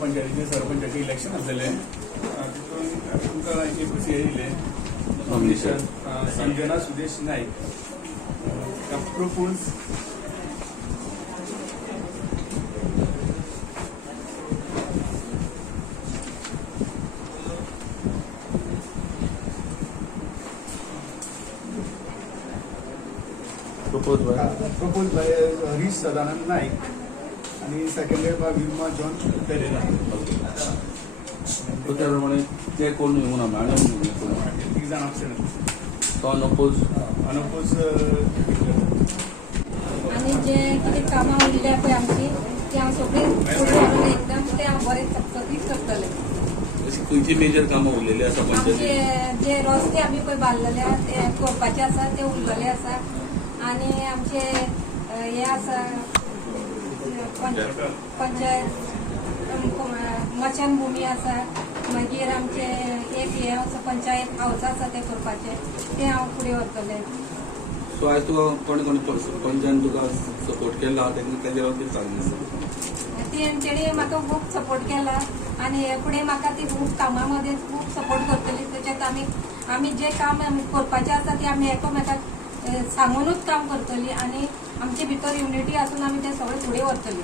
पंचायतीचे सरपंचाचे इलेक्शन आसलेले तितून तुमकां एक येयले nomination Sanjana Sudesh Naik propose propose by Harish Sadanand Naik आणि seconded by Wilma John Pereira. तो त्या प्रमाणे ते कोण येऊन आम्ही तीग जाण absent. तो अनपोज अनपोज आणि जे कितें कामां उरल्या पळय आमची ती हांव सगळी फुडें व्हरून एकदम ते हांव बरें चकचकीत करतलें. अशी खंयची मेजर कामां उरलेली आसा आमचे पंचायतीन? जे रस्ते आमी पळय बांदलेले ते करपाचे आसा ते उरलेले आसा आणि आमचे हे आसा पंचायत मचनभूमी आसा मागीर आमचे एक हे आसा पंचायत हाऊस आसा ते करपाचे ते हांव फुडें व्हरतलें. सो आयज तुका कोणी पंचान तुका सपोर्ट केला तेजे बाबतींत सांग. तेणी म्हाका खूब सपोर्ट केला आणि हे फुडें म्हाका ती खूब कामामध्ये खूब सपोर्ट करतली. त्याच्यात आमी जे काम करपाचें आसा ते आमी एकामेकाक सांगूनूच काम करतली आणि आमचे भितर युनिटी आसून आमी ते सगळे फुडें व्हरतली.